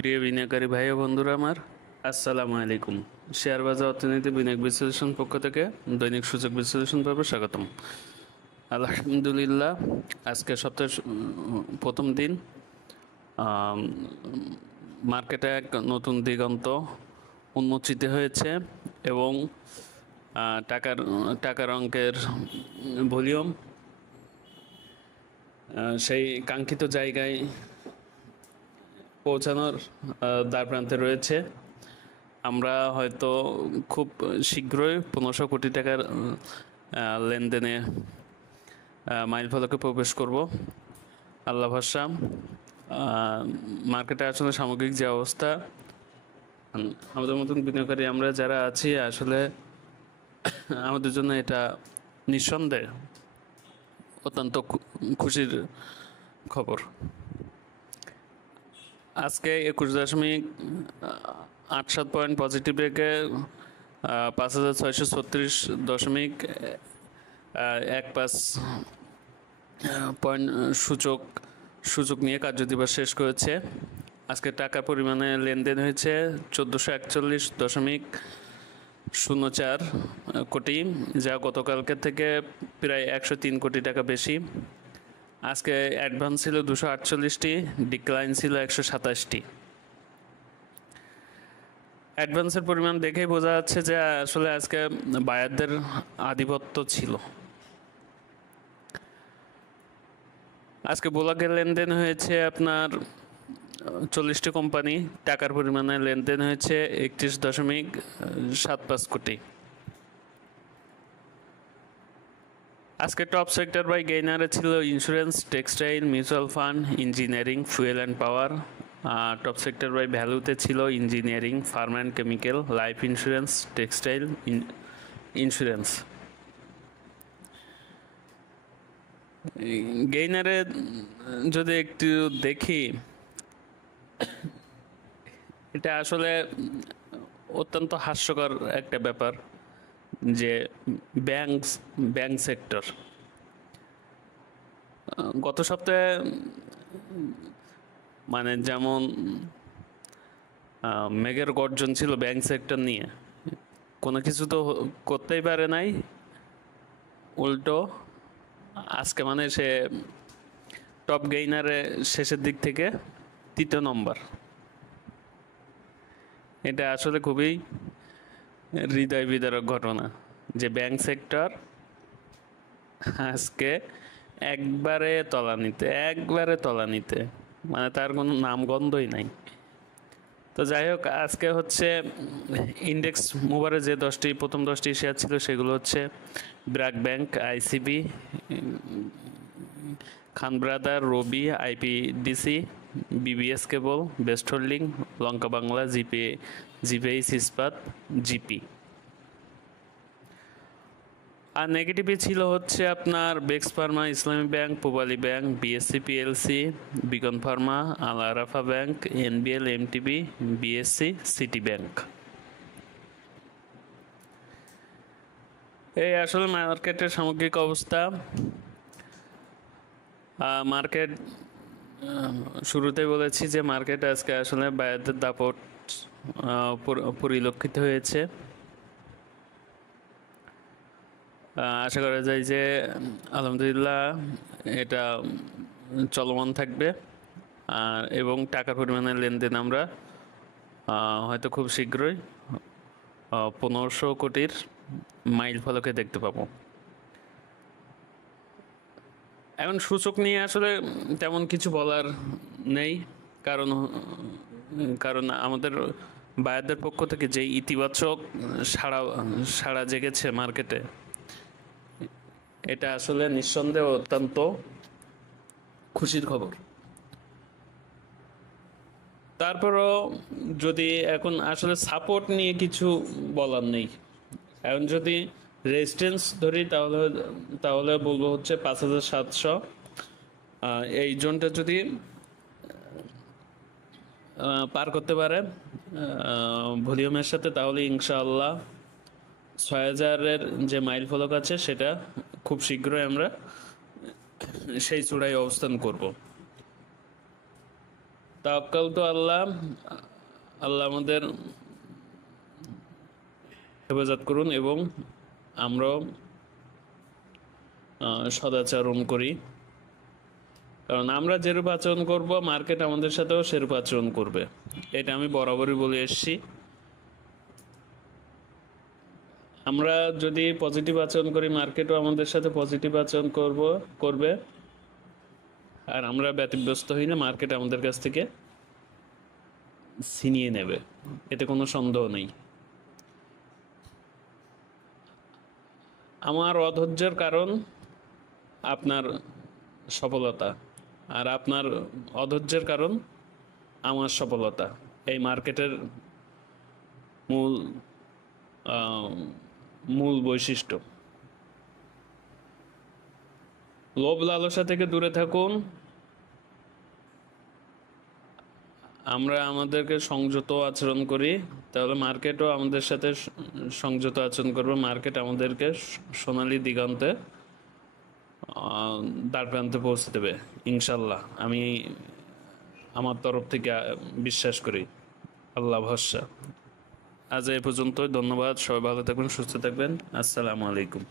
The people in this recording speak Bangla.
প্রিয় বিনিয়োগকারী ভাই ও বন্ধুরা আমার আসসালামু আলাইকুম। শেয়ার বাজার অর্থনীতি বিনিয়োগ বিশ্লেষণ পক্ষ থেকে দৈনিক সূচক বিশ্লেষণ পর্বে স্বাগতম। আলহামদুলিল্লাহ, আজকে সপ্তাহের প্রথম দিন। আম, মার্কেটে এক নতুন দিগন্ত উন্মোচিত হয়েছে এবং টাকার টাকার অঙ্কের ভলিউম সেই কাঙ্ক্ষিত জায়গায় পৌঁছানোর দ্বারপ্রান্তে রয়েছে। আমরা হয়তো খুব শীঘ্রই 1500 কোটি টাকার লেনদেনে মাইল ফলকে প্রবেশ করব আল্লাহ ভরসা। মার্কেটে আসলে সামগ্রিক যে অবস্থা, আমাদের মতন বিনিয়োগকারী আমরা যারা আছি আসলে আমাদের জন্য এটা নিঃসন্দেহে অত্যন্ত খুশির খবর। আজকে 21.87 পয়েন্ট পজিটিভ রেখে 5636.15 পয়েন্ট সূচক নিয়ে কার্যদিবস শেষ করেছে। আজকে টাকার পরিমাণে লেনদেন হয়েছে 1441.04 কোটি, যা গতকালকের থেকে প্রায় 103 কোটি টাকা বেশি। আজকে অ্যাডভান্স ছিল 248টি, ডিক্লাইন ছিল 127টি। অ্যাডভান্সের পরিমাণ দেখেই বোঝা যাচ্ছে যে আসলে আজকে বায়ারদের আধিপত্য ছিল। আজকে ব্লকের লেনদেন হয়েছে আপনার 40টি কোম্পানি, টাকার পরিমাণে লেনদেন হয়েছে 31.75 কোটি। আজকে টপ সেক্টর বাই গেইনারে ছিল insurance, textile, mutual fund, engineering, fuel and power. Top sector by ভ্যালুতে ছিল engineering, pharm and chemical, life insurance, textile, insurance. গেইনারে যদি একটু দেখি, এটা আসলে অত্যন্ত হাস্যকর একটা ব্যাপার যে ব্যাংক সেক্টর গত সপ্তাহে মানে যেমন মেঘের গর্জন ছিল ব্যাংক সেক্টর নিয়ে, কোনো কিছু তো করতেই পারে নাই। উল্টো আজকে মানে সে টপ গেইনারে শেষের দিক থেকে 3 নম্বর। এটা আসলে খুবই হৃদয় বিদারক ঘটনা যে ব্যাংক সেক্টর আজকে একবারে তলানিতে, মানে তার কোনো নামগন্ধই নাই। তো যাই হোক, আজকে হচ্ছে ইন্ডেক্স মুভারে যে প্রথম 10টি শেয়ার ছিল সেগুলো হচ্ছে BRAC bank, ICB, Khan brother, Robi, IPDC, BBS cable, Best holding, Lanka Bangla, GPH Ispat, GP. আর নেগেটিভে ছিল হচ্ছে আপনার Bex pharma, Islami bank, Pubali bank, BSC PLC, Beacon pharma, Al Arafa bank, NBL, MTB, BSC, City bank. এই আসলে মার্কেটের সামগ্রিক অবস্থা। মার্কেট শুরুতেই বলেছি যে মার্কেট আজকে আসলে বায়ারদের দাপট পরিলক্ষিত হয়েছে। আশা করা যায় যে আলহামদুলিল্লাহ এটা চলমান থাকবে, এবং টাকার পরিমাণের লেনদেন আমরা হয়তো খুব শীঘ্রই 1500 কোটির মাইল ফলকে দেখতে পাবো। এখন সূচক নিয়ে আসলে তেমন কিছু বলার নেই, কারণ আমাদের বায়ারদের পক্ষ থেকে যে ইতিবাচক সাড়া জেগেছে মার্কেটে, এটা আসলে নিঃসন্দেহে অত্যন্ত খুশির খবর। তারপরও যদি এখন আসলে সাপোর্ট নিয়ে কিছু বলার নেই। এখন যদি রেজিস্ট্যান্স ধরি তাহলে বলবো হচ্ছে 5700। এই জোনটা যদি পার করতে পারে ভলিউমের সাথে, তাহলে ইনশাআল্লাহ 6000-এর যে মাইল ফলক আছে সেটা খুব শীঘ্রই আমরা সেই চূড়ায় অবস্থান করব। তাওয়াক্কাল তো আল্লাহ, আল্লাহ আমাদের হেফাজত করুন এবং আমরাও সদাচরণ করি, কারণ আমরা যেরূপ আচরণ করব মার্কেট আমাদের সাথেও সেরূপ আচরণ করবে। এটা আমি বরাবরই বলে এসেছি। আমরা যদি পজিটিভ আচরণ করি মার্কেটও আমাদের সাথে পজিটিভ আচরণ করবে, আর আমরা ব্যতিব্যস্ত হই না, মার্কেট আমাদের কাছ থেকে ছিনিয়ে নেবে, এতে কোনো সন্দেহ নেই। আমার অধৈর্যের কারণ আপনার সফলতা, আর আপনার অধৈর্যের কারণ আমার সফলতা। এই মার্কেটের মূল মূল বৈশিষ্ট্য। লোভ লালসা থেকে দূরে থাকুন। আমরা আমাদেরকে সংযত আচরণ করি, তাহলে মার্কেটও আমাদের সাথে সংযত আচরণ করবে। মার্কেট আমাদেরকে সোনালী দিগন্তে দ্বারপ্রান্তে পৌঁছে দেবে ইনশাল্লাহ। আমি আমার তরফ থেকে বিশ্বাস করি, আল্লাহ ভরসা। আজ এই পর্যন্ত, ধন্যবাদ। সবাই ভালো থাকবেন, সুস্থ থাকবেন। আসসালামু আলাইকুম।